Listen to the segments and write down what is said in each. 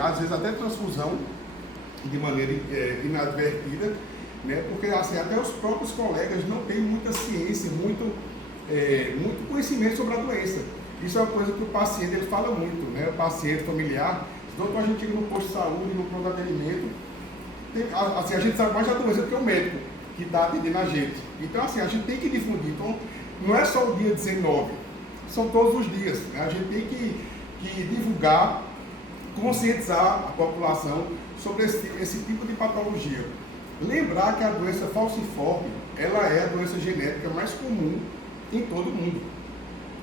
Às vezes até transfusão de maneira inadvertida, né? Porque assim, até os próprios colegas não têm muita ciência, muito conhecimento sobre a doença. Isso é uma coisa que o paciente ele fala muito, né? O paciente familiar, doutor, a gente chega no posto de saúde, no pronto atendimento, assim, a gente sabe mais da doença do que o médico que está atendendo a gente. Então assim, a gente tem que difundir. Então, não é só o dia 19, são todos os dias, né? A gente tem que divulgar, conscientizar a população sobre esse tipo de patologia. Lembrar que a doença falciforme, ela é a doença genética mais comum em todo o mundo.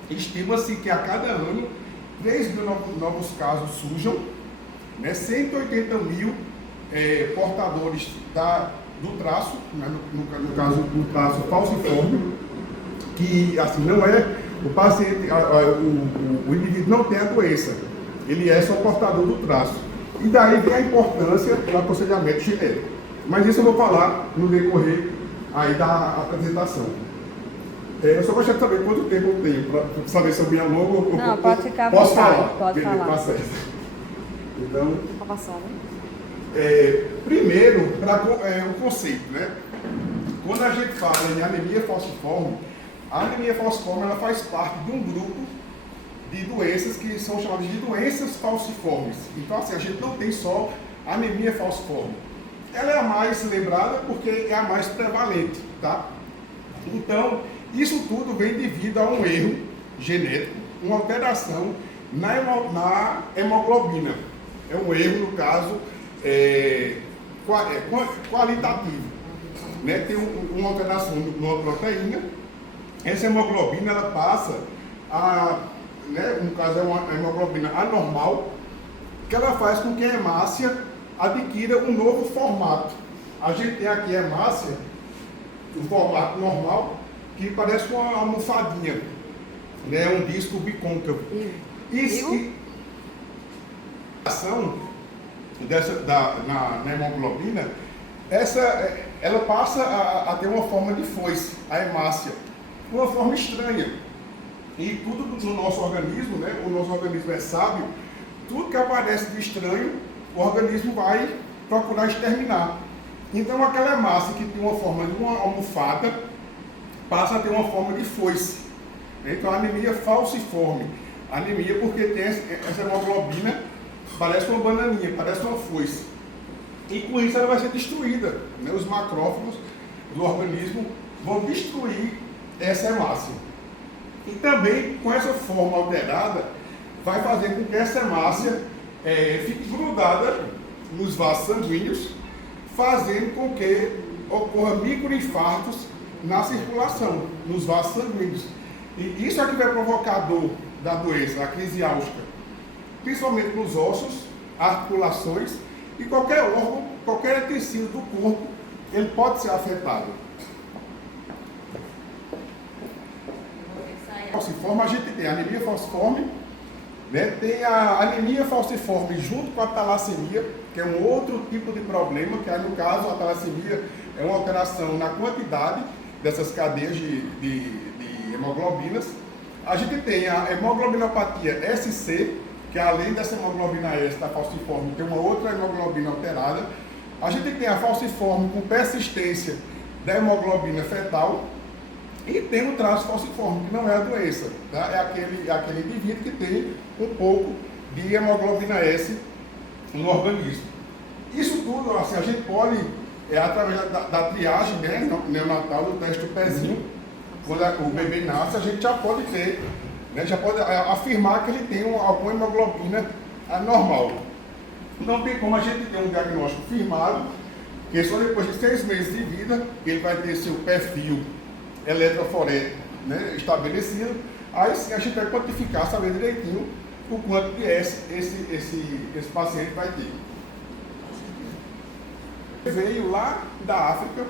Estima-se que a cada ano 3 mil novos casos surjam, né? 180 mil portadores do traço, né? no caso do traço falciforme, que assim, não é o paciente, o indivíduo não tem a doença, ele é só portador do traço. E daí vem a importância do aconselhamento genético. Mas isso eu vou falar no decorrer aí da apresentação. Eu só gostaria de saber quanto tempo eu tenho para saber se eu me alongo. Não, pode ficar à posso vontade, falar. pode falar. Tá certo. Então, Tá passando, né? primeiro, o conceito, né? Quando a gente fala em anemia falciforme, a anemia falciforme ela faz parte de um grupo de doenças que são chamadas de doenças falciformes. Então, assim, a gente não tem só anemia falciforme. Ela é a mais lembrada porque é a mais prevalente, tá? Então, isso tudo vem devido a um erro genético, uma alteração na hemoglobina. É um erro, no caso, qualitativo. Né? Tem uma alteração numa proteína. Essa hemoglobina, ela passa né, no caso é uma hemoglobina anormal, que ela faz com que a hemácia adquira um novo formato. A gente tem aqui a hemácia, um formato normal, que parece uma almofadinha, né, um disco bicôncavo. Isso, a ação na hemoglobina, ela passa a ter uma forma de foice, a hemácia, uma forma estranha. E tudo no nosso organismo, né, o nosso organismo é sábio, tudo que aparece de estranho, o organismo vai procurar exterminar. Então aquela hemácia que tem uma forma de uma almofada, passa a ter uma forma de foice. Então a anemia falciforme. Anemia porque tem essa hemoglobina, parece uma bananinha, parece uma foice. E com isso ela vai ser destruída. Né? Os macrófagos do organismo vão destruir essa hemácia. E também, com essa forma alterada, vai fazer com que essa hemácia fique grudada nos vasos sanguíneos, fazendo com que ocorra microinfartos na circulação, nos vasos sanguíneos. E isso é que vai provocar a dor da doença, a crise álgica, principalmente nos ossos, articulações e qualquer órgão, qualquer tecido do corpo, ele pode ser afetado. Falciforme, a gente tem a anemia falciforme, né? Tem a anemia falciforme junto com a talassemia, que é um outro tipo de problema, que aí, no caso, a talassemia é uma alteração na quantidade dessas cadeias de hemoglobinas. A gente tem a hemoglobinopatia SC, que além dessa hemoglobina S da falciforme, tem uma outra hemoglobina alterada. A gente tem a falciforme com persistência da hemoglobina fetal. E tem o traço falciforme, que não é a doença, tá? É aquele indivíduo que tem um pouco de hemoglobina S no organismo. Isso tudo, assim, a gente pode, através da triagem, né, neonatal, do teste do pezinho, quando o bebê nasce, a gente já pode ter, né, já pode afirmar que ele tem alguma hemoglobina anormal. Não tem como a gente ter um diagnóstico firmado, que só depois de 6 meses de vida, ele vai ter seu perfil eletroforético, né, estabelecido. Aí sim a gente vai quantificar, saber direitinho o quanto de esse paciente vai ter. Veio lá da África,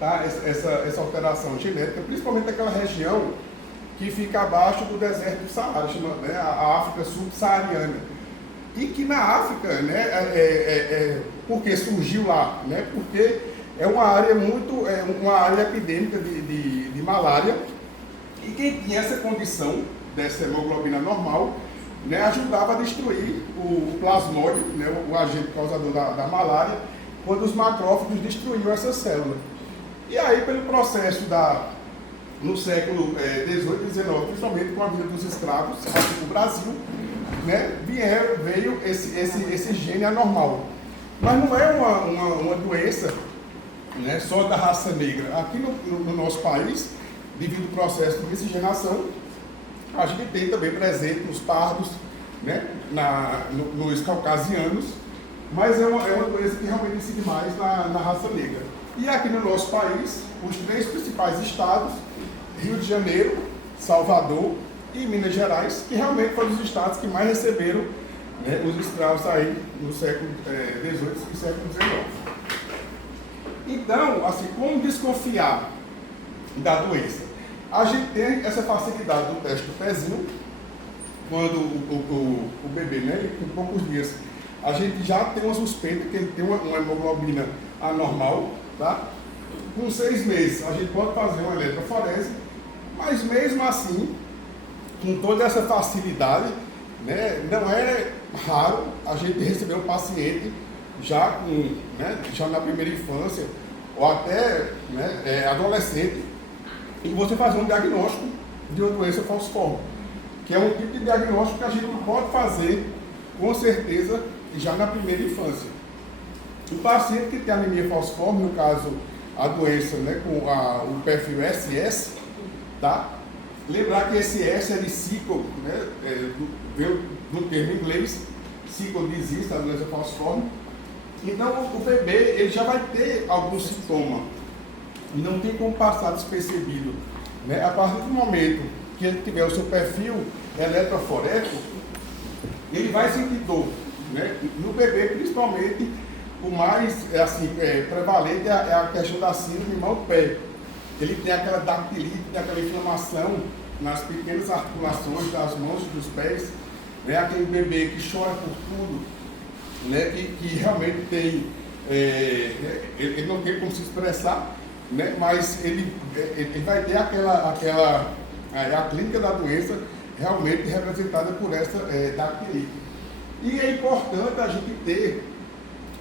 tá, essa alteração genética, principalmente aquela região que fica abaixo do deserto do Saara, né, a África subsaariana. E que na África, né, porque surgiu lá, né, porque é uma área uma área epidêmica de malária, e quem tinha essa condição dessa hemoglobina normal, né, ajudava a destruir o plasmódio, né, o agente causador da malária, quando os macrófagos destruíam essa célula. E aí, pelo processo no século XVIII e XIX, principalmente com a vinda dos escravos aqui no Brasil, né, veio esse gene anormal. Mas não é uma doença, né, só da raça negra. Aqui no nosso país, devido ao processo de miscigenação, a gente tem também presente nos pardos, né, nos caucasianos, mas é uma doença que realmente incide mais na raça negra. E aqui no nosso país, os 3 principais estados, Rio de Janeiro, Salvador e Minas Gerais, que realmente foram os estados que mais receberam, né, os escravos aí no século XVIII e século XIX. Então, assim, como desconfiar da doença? A gente tem essa facilidade do teste do pezinho, quando o bebê, né, com poucos dias, a gente já tem uma suspeita que ele tem uma hemoglobina anormal, tá? Com 6 meses, a gente pode fazer uma eletroforese, mas mesmo assim, com toda essa facilidade, né, não é raro a gente receber um paciente já na primeira infância, ou até, né, adolescente, e você fazer um diagnóstico de uma doença falciforme, que é um tipo de diagnóstico que a gente não pode fazer, com certeza, já na primeira infância. O paciente que tem anemia falciforme, no caso, a doença, né, com o perfil SS, tá? Lembrar que esse S é de sickle, né, veio do termo inglês, sickle disease, a doença falciforme. Então, o bebê ele já vai ter algum sintoma, e não tem como passar despercebido, né? A partir do momento que ele tiver o seu perfil eletroforético, ele vai sentir dor, né? No bebê, principalmente, o mais prevalente é a questão da síndrome mão-pé. Ele tem aquela dactilite, tem aquela inflamação nas pequenas articulações das mãos e dos pés, né? Aquele bebê que chora por tudo, né? Que realmente tem, ele não tem como se expressar, né? Mas ele vai ter a clínica da doença realmente representada por essa dactilite. E é importante a gente ter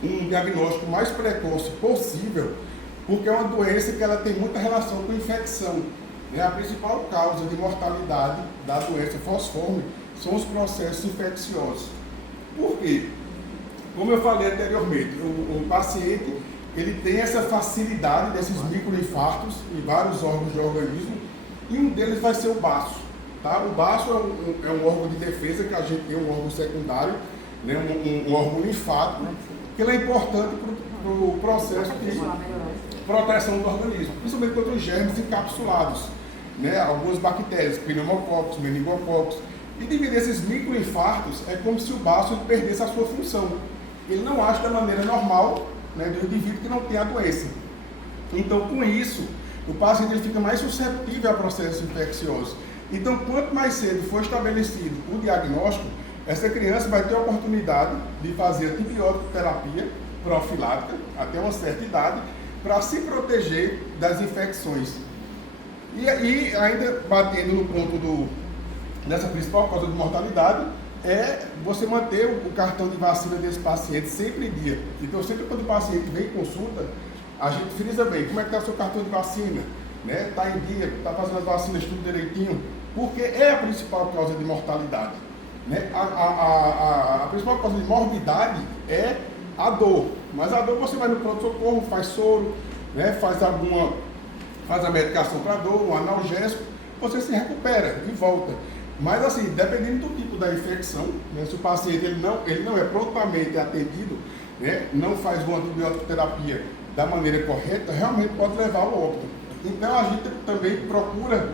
um diagnóstico mais precoce possível, porque é uma doença que ela tem muita relação com infecção, né? A principal causa de mortalidade da doença falciforme são os processos infecciosos. Por quê? Como eu falei anteriormente, o paciente ele tem essa facilidade desses microinfartos em vários órgãos do organismo, e um deles vai ser o baço. Tá? O baço é um órgão de defesa que a gente tem, um órgão secundário, né? um órgão linfático, que ele é importante para o processo de proteção do organismo, principalmente contra os germes encapsulados, né? Algumas bactérias, pneumococos, meningococos. E devido a esses microinfartos, é como se o baço ele perdesse a sua função. Ele não age da maneira normal, né, do indivíduo que não tem a doença. Então, com isso, o paciente ele fica mais suscetível a processos infecciosos. Então, quanto mais cedo for estabelecido o diagnóstico, essa criança vai ter a oportunidade de fazer antibiótico terapia profilática até uma certa idade, para se proteger das infecções. E aí, ainda batendo no ponto dessa principal causa de mortalidade, é você manter o cartão de vacina desse paciente sempre em dia. Então, sempre quando o paciente vem em consulta, a gente frisa bem, como é que está o seu cartão de vacina? Está em dia, está fazendo as vacinas tudo direitinho, porque é a principal causa de mortalidade. Né? A principal causa de morbidade é a dor, mas a dor você vai no pronto-socorro, faz soro, né? faz a medicação para dor, um analgésico, você se recupera e volta. Mas assim, dependendo do tipo da infecção, né, se o paciente ele não é prontamente atendido, né, não faz uma antibiótico-terapia da maneira correta, realmente pode levar ao óbito. Então a gente também procura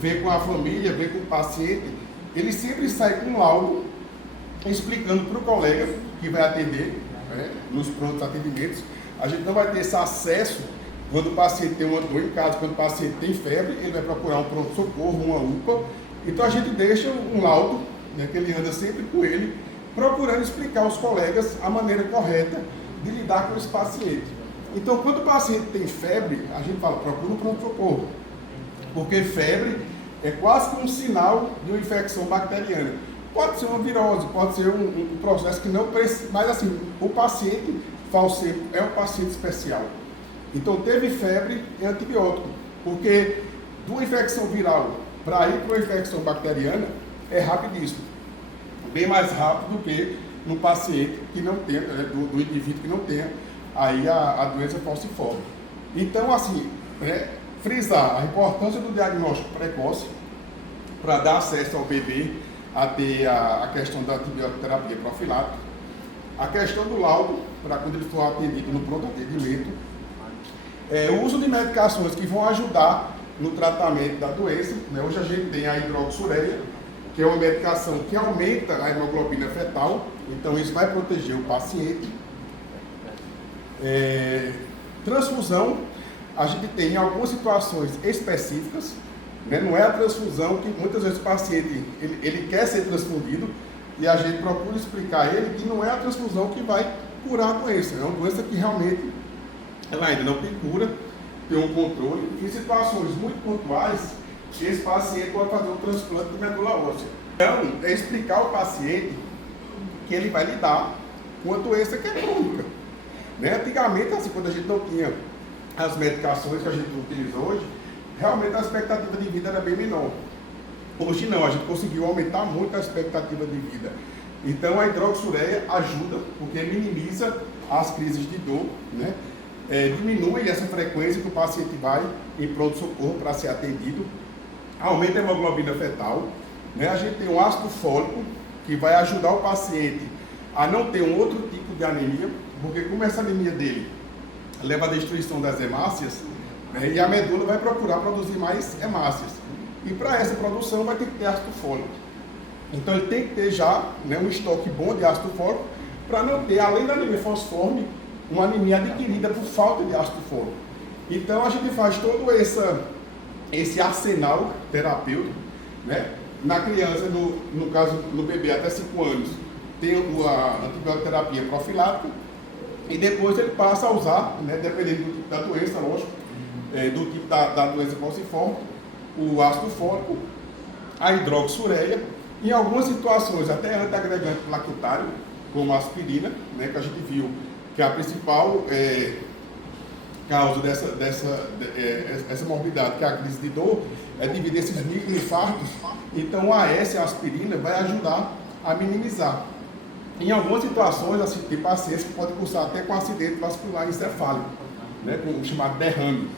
ver com a família, ver com o paciente, ele sempre sai com um laudo explicando para o colega que vai atender, né, nos prontos atendimentos. A gente não vai ter esse acesso quando o paciente tem uma dor em casa, quando o paciente tem febre, ele vai procurar um pronto-socorro, uma UPA. Então a gente deixa um laudo, né, que ele anda sempre com ele, procurando explicar aos colegas a maneira correta de lidar com esse paciente. Então, quando o paciente tem febre, a gente fala, procura um pronto-socorro, porque febre é quase que um sinal de uma infecção bacteriana. Pode ser uma virose, pode ser um processo que não precisa, mas assim, o paciente falcêmico é um paciente especial. Então teve febre, é antibiótico, porque de uma infecção viral para ir para uma infecção bacteriana é rapidíssimo, bem mais rápido do que no paciente que não tenha, do indivíduo que não tenha aí a doença falciforme. Então assim, frisar a importância do diagnóstico precoce para dar acesso ao bebê a ter a questão da antibioterapia profilática, a questão do laudo, para quando ele for atendido no pronto atendimento, o uso de medicações que vão ajudar no tratamento da doença. Hoje a gente tem a hidroxureia, que é uma medicação que aumenta a hemoglobina fetal, então isso vai proteger o paciente. Transfusão, a gente tem algumas situações específicas, não é a transfusão que muitas vezes o paciente ele quer ser transfundido e a gente procura explicar a ele que não é a transfusão que vai curar a doença, é uma doença que realmente ela ainda não tem cura, tem um controle. Em situações muito pontuais, esse paciente pode fazer um transplante de medula óssea. Então, é explicar ao paciente que ele vai lidar com uma doença que é crônica. Antigamente, assim, quando a gente não tinha as medicações que a gente utiliza hoje, realmente a expectativa de vida era bem menor. Hoje não, a gente conseguiu aumentar muito a expectativa de vida. Então a hidroxureia ajuda, porque minimiza as crises de dor, diminui essa frequência que o paciente vai em pronto-socorro para ser atendido, aumenta a hemoglobina fetal, A gente tem um ácido fólico que vai ajudar o paciente a não ter um outro tipo de anemia, porque como essa anemia dele leva à destruição das hemácias, e a medula vai procurar produzir mais hemácias. E para essa produção vai ter que ter ácido fólico. Então ele tem que ter já um estoque bom de ácido fólico para não ter, além da anemia falciforme, uma anemia adquirida por falta de ácido fólico. Então a gente faz todo esse arsenal terapêutico, Na criança, no caso do bebê até 5 anos, tem a antibioterapia profilática e depois ele passa a usar, dependendo do tipo da doença, lógico, do tipo da doença falciforme, o ácido fólico, a hidroxureia, em algumas situações até antiagregante plaquetário, como a aspirina, que a gente viu que a principal causa dessa morbidade, que é a crise de dor, é devido a esses microinfartos. Então a aspirina vai ajudar a minimizar. Em algumas situações, assim, tem pacientes que podem cursar até com acidente vascular encefálico, com o chamado derrame.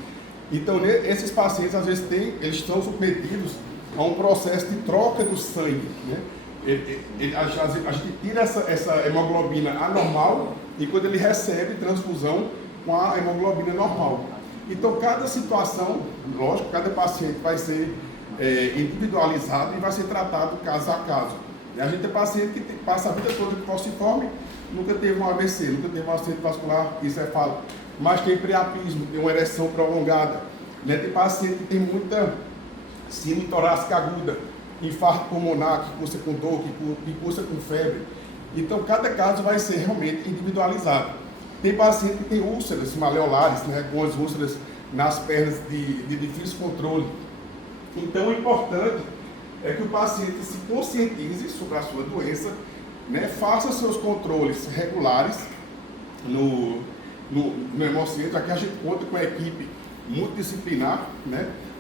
Então esses pacientes às vezes eles estão submetidos a um processo de troca do sangue. A gente tira essa hemoglobina anormal e quando ele recebe transfusão com a hemoglobina normal. Então cada situação, lógico, cada paciente vai ser individualizado e vai ser tratado caso a caso. A gente tem paciente que passa a vida toda com falciforme, nunca teve um AVC, nunca teve um acidente vascular encefálico, mas tem priapismo, tem uma ereção prolongada. Tem paciente que tem muita síndrome torácica aguda, infarto pulmonar, que cursa com dor, que cursa com febre. Então, cada caso vai ser realmente individualizado. Tem paciente que tem úlceras maleolares, com as úlceras nas pernas de difícil controle. Então, o importante é que o paciente se conscientize sobre a sua doença, faça seus controles regulares no Hemocentro. Aqui a gente conta com a equipe multidisciplinar,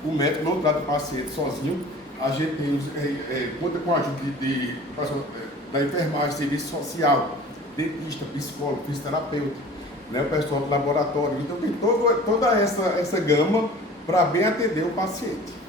O médico não trata o paciente sozinho. A gente conta com a ajuda da enfermagem, serviço social, dentista, psicólogo, fisioterapeuta, o pessoal do laboratório. Então tem toda essa gama para bem atender o paciente.